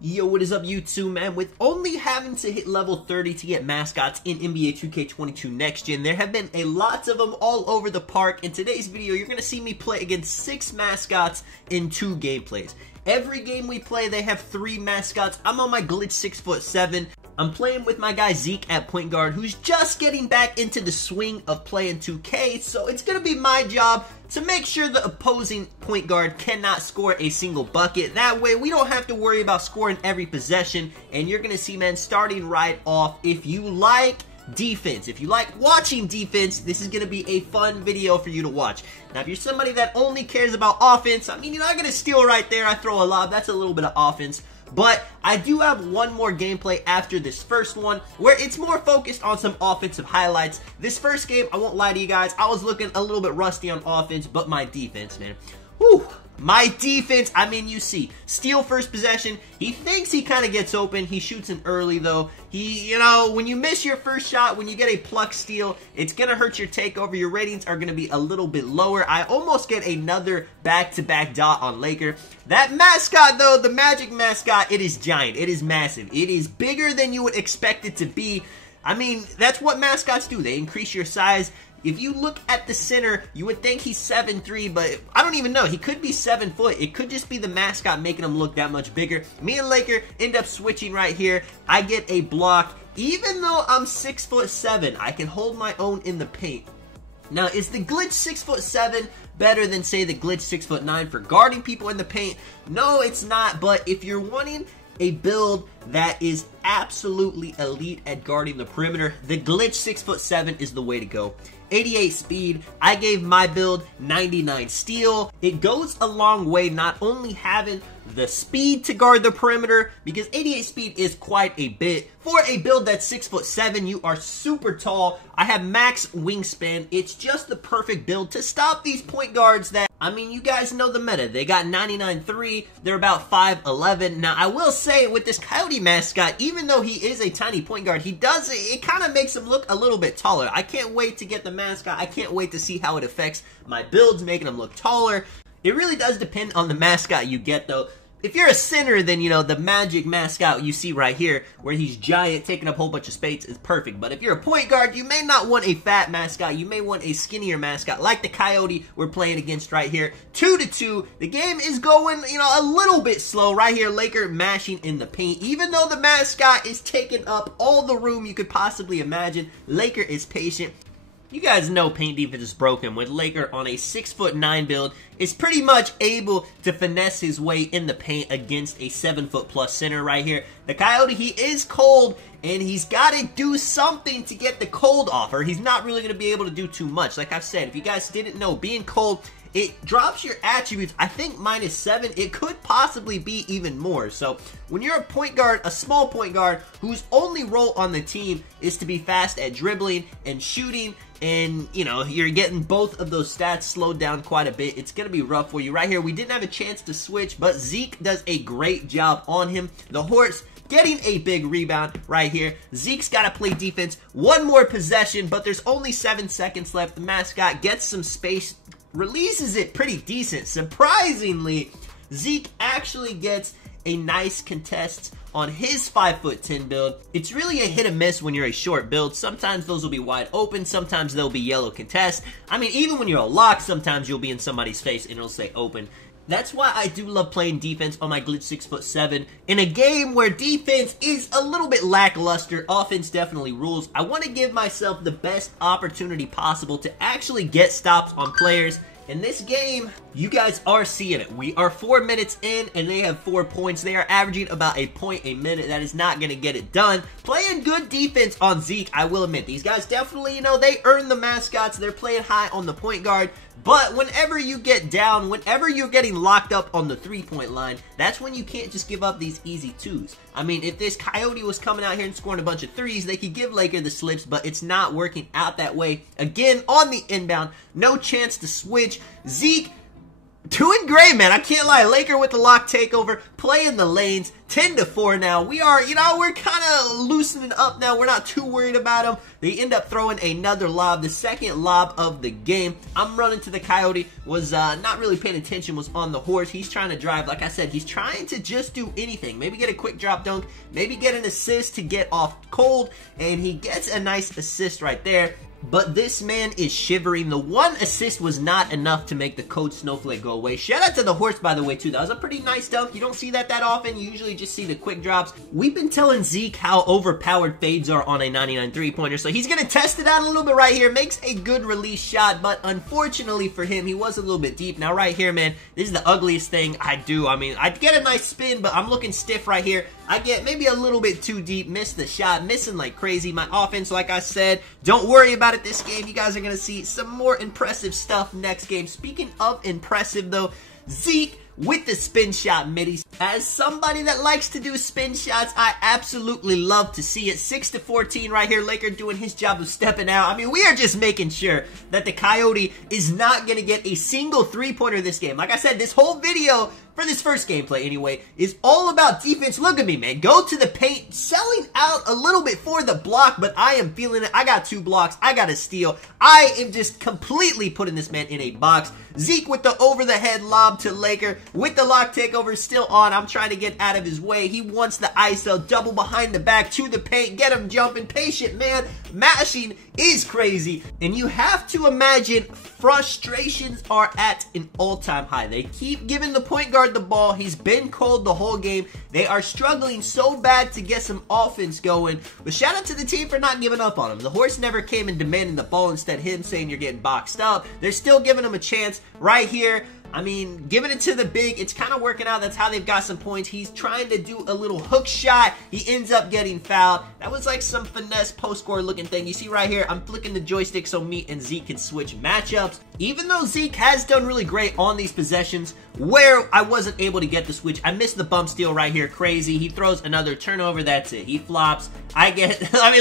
Yo, what is up YouTube, man? With only having to hit level 30 to get mascots in NBA 2K22 Next Gen, there have been a lot of them all over the park. In today's video, you're going to see me play against 6 mascots in 2 gameplays. Every game we play, they have 3 mascots. I'm on my glitch 6'7". I'm playing with my guy Zeke at point guard, who's just getting back into the swing of playing 2K, so it's going to be my job to make sure the opposing point guard cannot score a single bucket. That way, we don't have to worry about scoring every possession, and you're going to see, man, starting right off, if you like defense, if you like watching defense, this is going to be a fun video for you to watch. Now, if you're somebody that only cares about offense, I mean, you're not going to steal right there. I throw a lob. That's a little bit of offense. But I do have one more gameplay after this first one where it's more focused on some offensive highlights. This first game, I won't lie to you guys, I was looking a little bit rusty on offense, but my defense, man. Whew. My defense, I mean, you see, steal first possession. He thinks he kind of gets open. He shoots in early, though. You know, when you miss your first shot, when you get a pluck steal, it's going to hurt your takeover. Your ratings are going to be a little bit lower. I almost get another back-to-back dot on Laker. That mascot, though, the Magic mascot, it is giant. It is massive. It is bigger than you would expect it to be. I mean, that's what mascots do. They increase your size. If you look at the center, you would think he's 7'3", but I don't even know. He could be 7 foot. It could just be the mascot making him look that much bigger. Me and Laker end up switching right here. I get a block. Even though I'm 6'7", I can hold my own in the paint. Now, is the glitch 6'7" better than, say, the glitch 6'9" for guarding people in the paint? No, it's not, but if you're wanting a build that is absolutely elite at guarding the perimeter, the glitch 6'7" is the way to go. 88 speed, I gave my build 99 steal. It goes a long way not only having the speed to guard the perimeter, because 88 speed is quite a bit. For a build that's 6'7", you are super tall. I have max wingspan. It's just the perfect build to stop these point guards that, I mean, you guys know the meta. They got 99.3. They're about 5'11". Now, I will say with this Coyote mascot, even though he is a tiny point guard, it kind of makes him look a little bit taller. I can't wait to get the mascot. I can't wait to see how it affects my builds, making him look taller. It really does depend on the mascot you get, though. If you're a center, then, you know, the Magic mascot you see right here, where he's giant, taking up a whole bunch of space, is perfect. But if you're a point guard, you may not want a fat mascot. You may want a skinnier mascot, like the Coyote we're playing against right here. 2-2. The game is going, you know, a little bit slow right here. Laker mashing in the paint. Even though the mascot is taking up all the room you could possibly imagine, Laker is patient. You guys know paint defense is broken with Laker on a 6'9" build is pretty much able to finesse his way in the paint against a 7'+ center right here. The Coyote, he is cold, and he's got to do something to get the cold off, or he's not really going to be able to do too much. Like I've said, if you guys didn't know, being cold, it drops your attributes, I think, -7. It could possibly be even more. So when you're a point guard, a small point guard, whose only role on the team is to be fast at dribbling and shooting, and, you know, you're getting both of those stats slowed down quite a bit, it's going to be rough for you. Right here, we didn't have a chance to switch, but Zeke does a great job on him. The horse getting a big rebound right here. Zeke's got to play defense. One more possession, but there's only 7 seconds left. The mascot gets some space, releases it pretty decent. Surprisingly, Zeke actually gets a nice contest on his 5'10" build. It's really a hit and miss when you're a short build. Sometimes those will be wide open, sometimes they'll be yellow contest. I mean, even when you're a lock, sometimes you'll be in somebody's face and it'll say open. That's why I do love playing defense on my glitch 6'7". In a game where defense is a little bit lackluster, offense definitely rules. I want to give myself the best opportunity possible to actually get stops on players. In this game, you guys are seeing it. We are 4 minutes in, and they have 4 points. They are averaging about a point a minute. That is not going to get it done. Playing good defense on Zeke, I will admit. These guys definitely, you know, they earn the mascots. They're playing high on the point guard. But whenever you get down, whenever you're getting locked up on the three-point line, that's when you can't just give up these easy twos. I mean, if this Coyote was coming out here and scoring a bunch of threes, they could give Laker the slips, but it's not working out that way. Again, on the inbound, no chance to switch. Zeke, doing great, man. I can't lie. Laker with the lock takeover, playing the lanes. 10-4 now. We are, we're kind of loosening up now. We're not too worried about them. They end up throwing another lob, the second lob of the game. I'm running to the Coyote, was not really paying attention, was on the horse. He's trying to drive. Like I said, he's trying to just do anything. Maybe get a quick drop dunk, maybe get an assist to get off cold, and he gets a nice assist right there. But this man is shivering. The one assist was not enough to make the Coach Snowflake go away. Shout out to the horse, by the way, too. That was a pretty nice dunk. You don't see that often. You usually just see the quick drops. We've been telling Zeke how overpowered fades are on a 99 three-pointer, so he's going to test it out a little bit right here. Makes a good release shot, but unfortunately for him, he was a little bit deep. Now, right here, man, this is the ugliest thing I do. I mean, I get a nice spin, but I'm looking stiff right here. I get maybe a little bit too deep, miss the shot, missing like crazy. My offense, like I said, don't worry about it this game. You guys are going to see some more impressive stuff next game. Speaking of impressive, though, Zeke with the spin shot middies. As somebody that likes to do spin shots, I absolutely love to see it. 6-14 right here. Laker doing his job of stepping out. I mean, we are just making sure that the Coyote is not going to get a single three-pointer this game. Like I said, this whole video, for this first gameplay anyway, is all about defense. Look at me, man. Go to the paint, selling out a little bit for the block, but I am feeling it. I got 2 blocks. I got a steal. I am just completely putting this man in a box. Zeke with the over-the-head lob to Laker. With the lock takeover still on. I'm trying to get out of his way. He wants the ISO. Double behind the back to the paint. Get him jumping. Patient, man. Mashing is crazy. And you have to imagine frustrations are at an all-time high. They keep giving the point guard the ball. He's been cold the whole game. They are struggling so bad to get some offense going. But shout out to the team for not giving up on him. The horse never came and demanding the ball. Instead, him saying you're getting boxed up. They're still giving him a chance right here. I mean, giving it to the big, it's kind of working out. That's how they've got some points. He's trying to do a little hook shot. He ends up getting fouled. That was like some finesse post-score looking thing. You see right here, I'm flicking the joystick so me and Zeke can switch matchups. Even though Zeke has done really great on these possessions where I wasn't able to get the switch, I missed the bump steal right here. Crazy. He throws another turnover. That's it. He flops. I mean,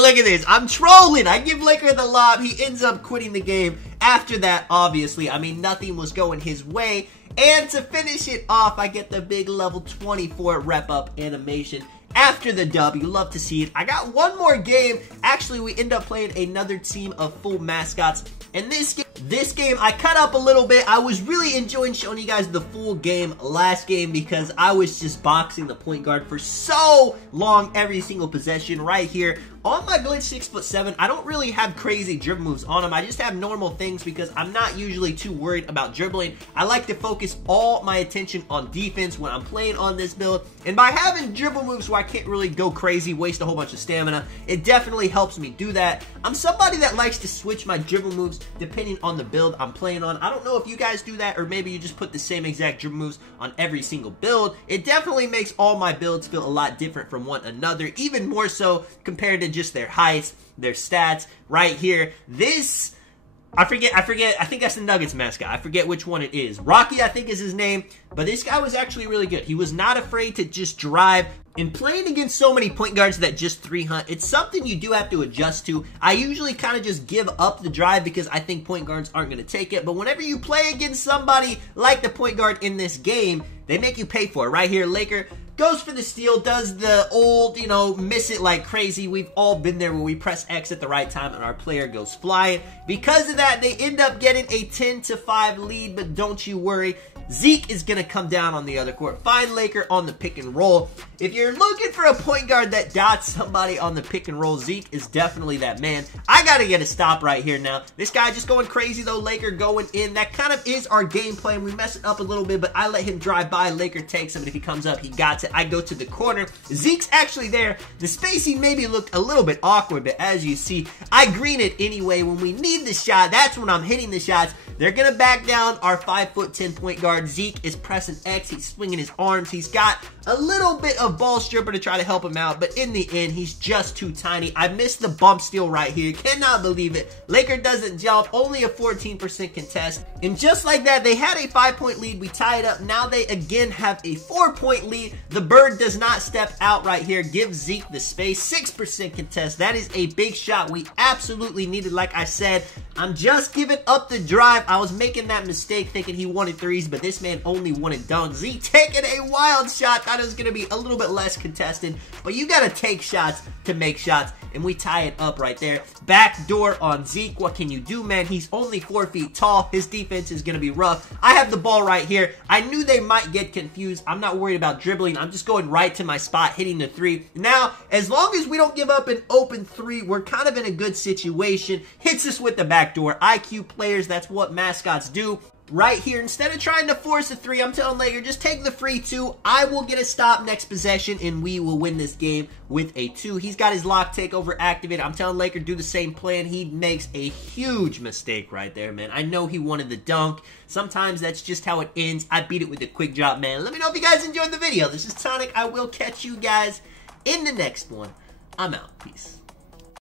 look at this. I'm trolling. I give Laker the lob. He ends up quitting the game. After that, obviously, I mean, nothing was going his way. And to finish it off, I get the big level 24 rep-up animation. After the dub, you love to see it. I got one more game. Actually, we end up playing another team of full mascots. And this game, I cut up a little bit. I was really enjoying showing you guys the full game last game because I was just boxing the point guard for so long every single possession right here. On my glitch 6'7", I don't really have crazy dribble moves on him. I just have normal things because I'm not usually too worried about dribbling. I like to focus all my attention on defense when I'm playing on this build. And by having dribble moves where I can't really go crazy, waste a whole bunch of stamina, it definitely helps me do that. I'm somebody that likes to switch my dribble moves depending on the build I'm playing on. I don't know if you guys do that or maybe you just put the same exact dribble moves on every single build. It definitely makes all my builds feel a lot different from one another, even more so compared to just their heights, their stats. Right here, this, I think that's the Nuggets mascot. I forget which one it is. Rocky, I think is his name, but this guy was actually really good. He was not afraid to just drive. And playing against so many point guards that just 3-hunt, it's something you do have to adjust to. I usually kind of just give up the drive because I think point guards aren't going to take it. But whenever you play against somebody like the point guard in this game, they make you pay for it. Right here, Laker goes for the steal, does the old, miss it like crazy. We've all been there where we press X at the right time and our player goes flying. Because of that, they end up getting a 10-5 lead, but don't you worry. Zeke is going to come down on the other court. Find Laker on the pick and roll. If you're looking for a point guard that dots somebody on the pick and roll, Zeke is definitely that man. I got to get a stop right here now. This guy just going crazy though. Laker going in. That kind of is our game plan. We mess it up a little bit, but I let him drive by. Laker takes him, and if he comes up, he got it. I go to the corner. Zeke's actually there. The spacing maybe looked a little bit awkward, but as you see, I green it anyway. When we need the shot, that's when I'm hitting the shots. They're going to back down our 5'10" point guard. Zeke is pressing X. He's swinging his arms. He's got a little bit of ball stripper to try to help him out, but in the end, he's just too tiny. I missed the bump steal right here. Cannot believe it. Laker doesn't jump. Only a 14% contest. And just like that, they had a 5-point lead. We tie it up. Now they again have a 4-point lead. The bird does not step out right here. Give Zeke the space. 6% contest. That is a big shot we absolutely needed. Like I said, I'm just giving up the drive. I was making that mistake thinking he wanted threes, but This man only won in dunk. Zeke taking a wild shot. Thought it was going to be a little bit less contested, but you got to take shots to make shots, and we tie it up right there. Backdoor on Zeke. What can you do, man? He's only 4 feet tall. His defense is going to be rough. I have the ball right here. I knew they might get confused. I'm not worried about dribbling. I'm just going right to my spot, hitting the 3. Now, as long as we don't give up an open 3, we're kind of in a good situation. Hits us with the backdoor. IQ players, that's what mascots do. Right here, instead of trying to force a 3, I'm telling Laker, just take the free 2. I will get a stop next possession, and we will win this game with a 2. He's got his lock takeover activated. I'm telling Laker, do the same plan. He makes a huge mistake right there, man. I know he wanted the dunk. Sometimes that's just how it ends. I beat it with a quick drop, man. Let me know if you guys enjoyed the video. This is Tonic. I will catch you guys in the next one. I'm out. Peace.